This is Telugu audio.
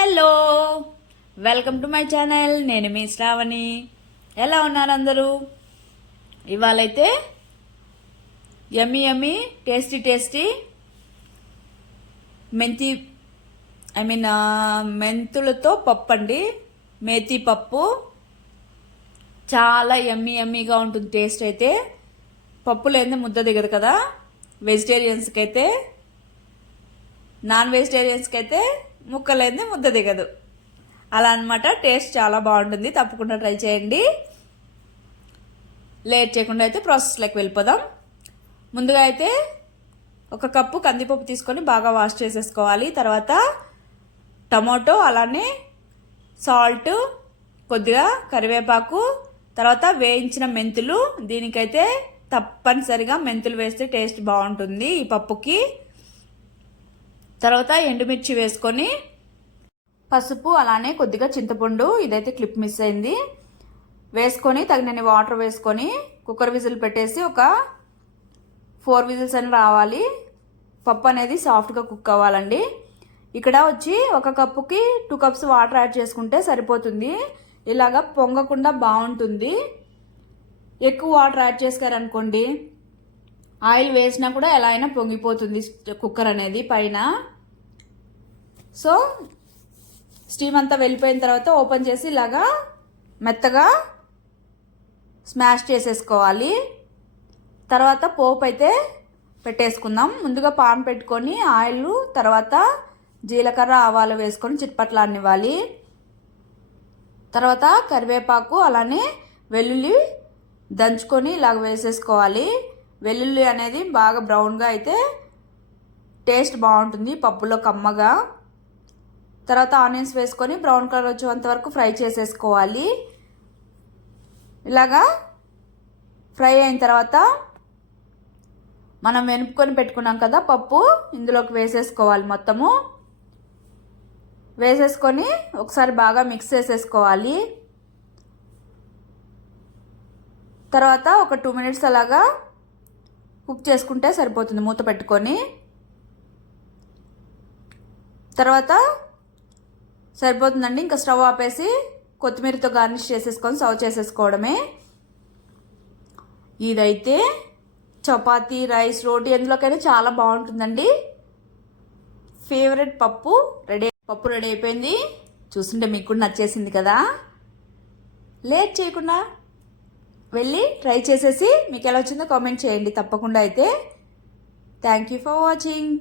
Hello, welcome to my channel. నేను మీ శ్రావణి. ఎలా ఉన్నారు అందరూ? ఇవాళైతే యమ్మీ యమ్మీ టేస్టీ మెంతులతో పప్పు అండి. మేతి పప్పు చాలా యమ్మీగా ఉంటుంది. టేస్ట్ అయితే పప్పు లేని ముద్ద దిగదు కదా. వెజిటేరియన్స్కి అయితే, నాన్ వెజిటేరియన్స్కి అయితే ముక్కలేని ముద్ద దిగదు. అలా అన్నమాట. టేస్ట్ చాలా బాగుంటుంది. తప్పకుండా ట్రై చేయండి. లేట్ చేయకుండా అయితే ప్రాసెస్లోకి వెళ్ళిపోదాం. ముందుగా అయితే ఒక కప్పు కందిపప్పు తీసుకొని బాగా వాష్ చేసేసుకోవాలి. తర్వాత టమాటో, అలానే సాల్ట్, కొద్దిగా కరివేపాకు, తర్వాత వేయించిన మెంతులు. దీనికైతే తప్పనిసరిగా మెంతులు వేస్తే టేస్ట్ బాగుంటుంది ఈ పప్పుకి. తర్వాత ఎండుమిర్చి వేసుకొని, పసుపు, అలానే కొద్దిగా చింతపండు, ఇదైతే క్లిప్ మిస్ అయింది, వేసుకొని తగినన్ని వాటర్ వేసుకొని కుక్కర్ విజిల్ పెట్టేసి ఒక 4 విజిల్స్ అని రావాలి. పప్పు అనేది సాఫ్ట్గా కుక్ అవ్వాలండి. ఇక్కడ వచ్చి ఒక కప్పుకి 2 కప్స్ వాటర్ యాడ్ చేసుకుంటే సరిపోతుంది. ఇలాగా పొంగకుండా బాగుంటుంది. ఎక్కువ వాటర్ యాడ్ చేశారనుకోండి, ఆయిల్ వేసినా కూడా ఎలా అయినా పొంగిపోతుంది కుక్కర్ అనేది పైన. సో స్టీమ్ అంతా వెళ్ళిపోయిన తర్వాత ఓపెన్ చేసి ఇలాగా మెత్తగా స్మాష్ చేసేసుకోవాలి. తర్వాత పోపు అయితే పెట్టేసుకుందాం. ముందుగా పాన్ పెట్టుకొని ఆయిల్, తర్వాత జీలకర్ర, ఆవాలు వేసుకొని చిట్పట్లానివ్వాలి. తర్వాత కరివేపాకు, అలానే వెల్లుల్లి దంచుకొని ఇలాగ వేసేసుకోవాలి. వెల్లుల్లి అనేది బాగా బ్రౌన్గా అయితే టేస్ట్ బాగుంటుంది పప్పులో, కమ్మగా. తర్వాత ఆనియన్స్ వేసుకొని బ్రౌన్ కలర్ వచ్చేంత వరకు ఫ్రై చేసేసుకోవాలి. ఇలాగా ఫ్రై అయిన తర్వాత మనం వెనుపుకొని పెట్టుకున్నాం కదా పప్పు, ఇందులోకి వేసేసుకోవాలి. మొత్తము వేసేసుకొని ఒకసారి బాగా మిక్స్ చేసేసుకోవాలి. తర్వాత ఒక 2 మినిట్స్ అలాగా కుక్ చేసుకుంటే సరిపోతుంది మూత పెట్టుకొని. తర్వాత సరిపోతుందండి. ఇంకా స్టవ్ ఆపేసి కొత్తిమీరతో గార్నిష్ చేసేసుకొని సర్వ్ చేసేసుకోవడమే. ఇదైతే చపాతీ, రైస్, రోటీ ఎందులోకైనా చాలా బాగుంటుందండి. ఫేవరెట్ పప్పు రెడీ అయిపోయింది. చూస్తుంటే మీకు కూడా నచ్చేసింది కదా. లేట్ చేయకుండా వెళ్ళి ట్రై చేసేసి మీకు ఎలా వచ్చిందో కామెంట్ చేయండి తప్పకుండా. అయితే థ్యాంక్ యూ ఫర్ వాచింగ్.